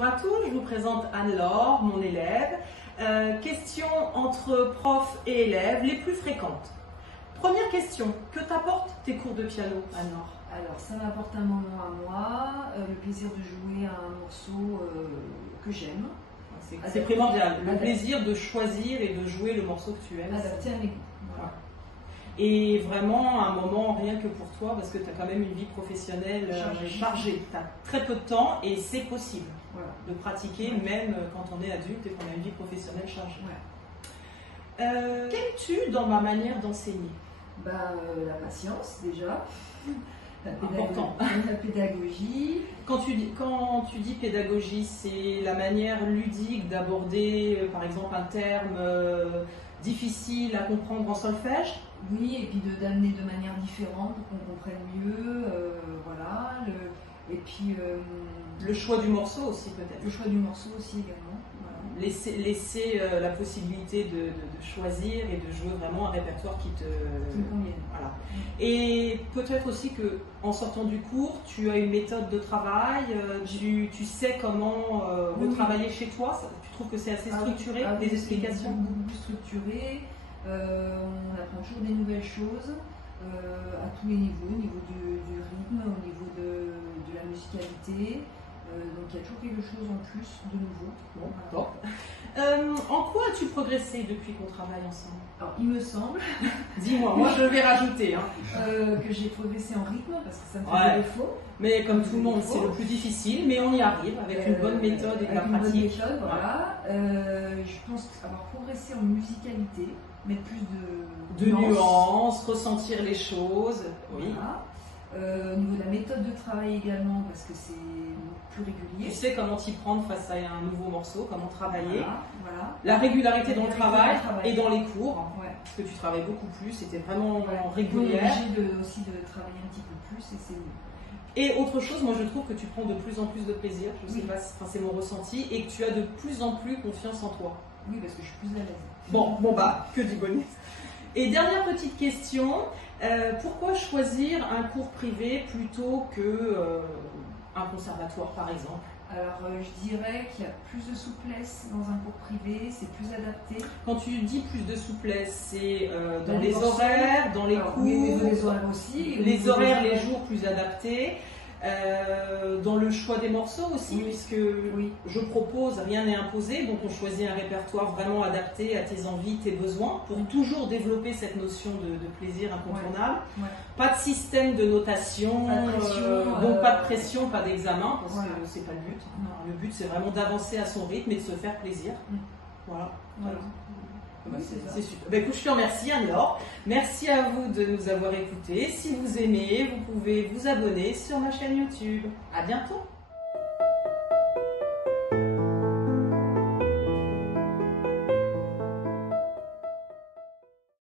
Bonjour à tous, je vous présente Anne-Laure, mon élève. Questions entre prof et élèves les plus fréquentes. Première question, que t'apportent tes cours de piano, Anne-Laure? Alors ça m'apporte un moment à moi, le plaisir de jouer à un morceau que j'aime. C'est primordial, le plaisir de choisir et de jouer le morceau que tu aimes. Adapté à mes goûts. Voilà. Et vraiment un moment rien que pour toi, parce que tu as quand même une vie professionnelle chargée. Tu as très peu de temps et c'est possible de pratiquer même quand on est adulte et qu'on a une vie professionnelle chargée. Qu'aimes-tu dans ma manière d'enseigner? La patience déjà, Important. La pédagogie. Quand tu dis pédagogie, c'est la manière ludique d'aborder par exemple un terme difficile à comprendre en solfège? Oui, et puis d'amener de manière différente pour qu'on comprenne mieux, voilà. Et puis le choix du morceau aussi peut-être. Le choix du morceau aussi également. Voilà. Laisser la possibilité de choisir et de jouer vraiment un répertoire qui te convienne. Voilà. Et peut-être aussi que en sortant du cours, tu as une méthode de travail, tu sais comment retravailler chez toi. Tu trouves que c'est assez structuré, des explications? Beaucoup plus structuré. On apprend toujours des nouvelles choses à tous les niveaux, au niveau du rythme, au niveau de la musicalité. Donc il y a toujours quelque chose en plus de nouveau. Bon. En quoi as-tu progressé depuis qu'on travaille ensemble? Alors il me semble, dis-moi, moi je vais rajouter, que j'ai progressé en rythme parce que ça me faisait défaut. Mais comme tout le monde, c'est le plus difficile, mais on y arrive avec une bonne méthode et de la pratique. Une bonne méthode, voilà. Je pense avoir progressé en musicalité, mettre plus de nuances, ressentir les choses. Oui. Voilà. Au niveau de la méthode de travail également, parce que c'est plus régulier. Tu sais comment t'y prendre face à un nouveau morceau, comment travailler. Voilà. La régularité dans le travail et dans les cours, parce que tu travailles beaucoup plus, c'était vraiment régulière. On est obligé aussi de travailler un petit peu plus et c'est mieux. Et autre chose, moi je trouve que tu prends de plus en plus de plaisir, je sais pas, c'est mon ressenti, et que tu as de plus en plus confiance en toi. Oui, parce que je suis plus à l'aise. Bon, que du bonus. Et dernière petite question, pourquoi choisir un cours privé plutôt que un conservatoire par exemple? Alors je dirais qu'il y a plus de souplesse dans un cours privé, c'est plus adapté. Quand tu dis plus de souplesse, c'est dans les horaires, dans les cours, les horaires aussi, les horaires, les jours plus adaptés, dans le choix des morceaux aussi, puisque je propose, rien n'est imposé, donc on choisit un répertoire vraiment adapté à tes envies, tes besoins, pour toujours développer cette notion de plaisir incontournable. Pas de système de notation, donc pas de pression, pas d'examen, parce que c'est pas le but. Le but c'est vraiment d'avancer à son rythme et de se faire plaisir. Voilà. C'est super. Écoute, je te remercie Anne-Laure. Merci à vous de nous avoir écoutés. Si vous aimez, vous pouvez vous abonner sur ma chaîne YouTube. À bientôt.